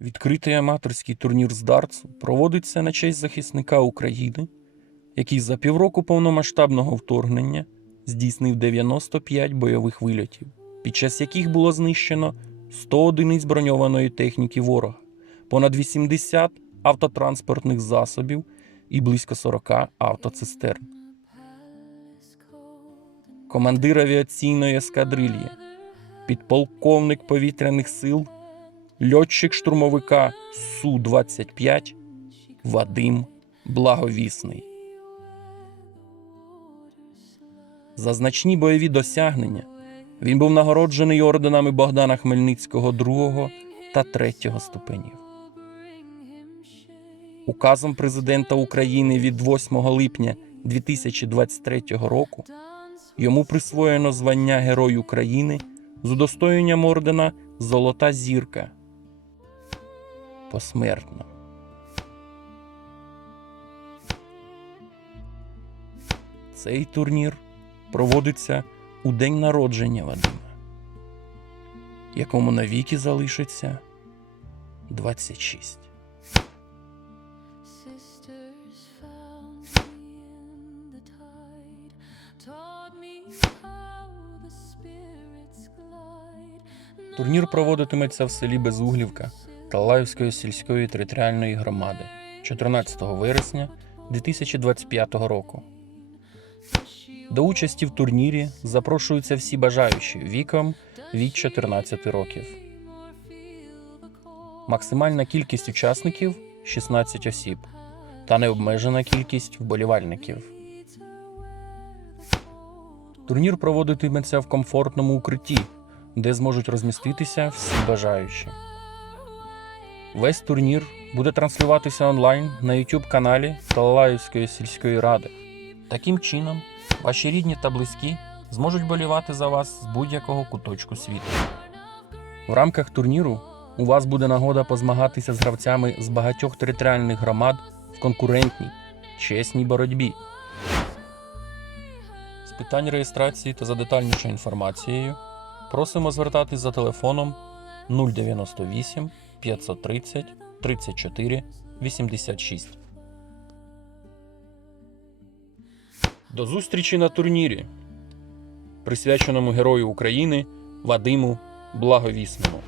Відкритий аматорський турнір з дартсу проводиться на честь захисника України, який за півроку повномасштабного вторгнення здійснив 95 бойових вильотів, під час яких було знищено 100 одиниць броньованої техніки ворога, понад 80 автотранспортних засобів і близько 40 автоцистерн. Командир авіаційної ескадрильї, підполковник повітряних сил, льотчик штурмовика Су-25 Вадим Благовісний. За значні бойові досягнення він був нагороджений орденами Богдана Хмельницького II та III ступенів. Указом президента України від 8 липня 2023 року йому присвоєно звання Герой України з удостоєнням ордена Золота зірка. Посмертно. Цей турнір проводиться у день народження Вадима, якому навіки залишиться 26. Sisters found me in the tide, taught me how the spirits glide. Турнір проводитиметься в селі Безуглівка Талаївської сільської територіальної громади 14 вересня 2025 року. До участі в турнірі запрошуються всі бажаючі віком від 14 років. Максимальна кількість учасників 16 осіб та необмежена кількість вболівальників. Турнір проводитиметься в комфортному укритті, де зможуть розміститися всі бажаючі. Весь турнір буде транслюватися онлайн на YouTube каналі Талалаївської сільської ради. Таким чином, ваші рідні та близькі зможуть болівати за вас з будь-якого куточку світу. В рамках турніру у вас буде нагода позмагатися з гравцями з багатьох територіальних громад в конкурентній, чесній боротьбі. З питань реєстрації та за детальнішою інформацією просимо звертатись за телефоном 098 530 34 86. До зустрічі на турнірі, присвяченому Герою України Вадиму Благовісному.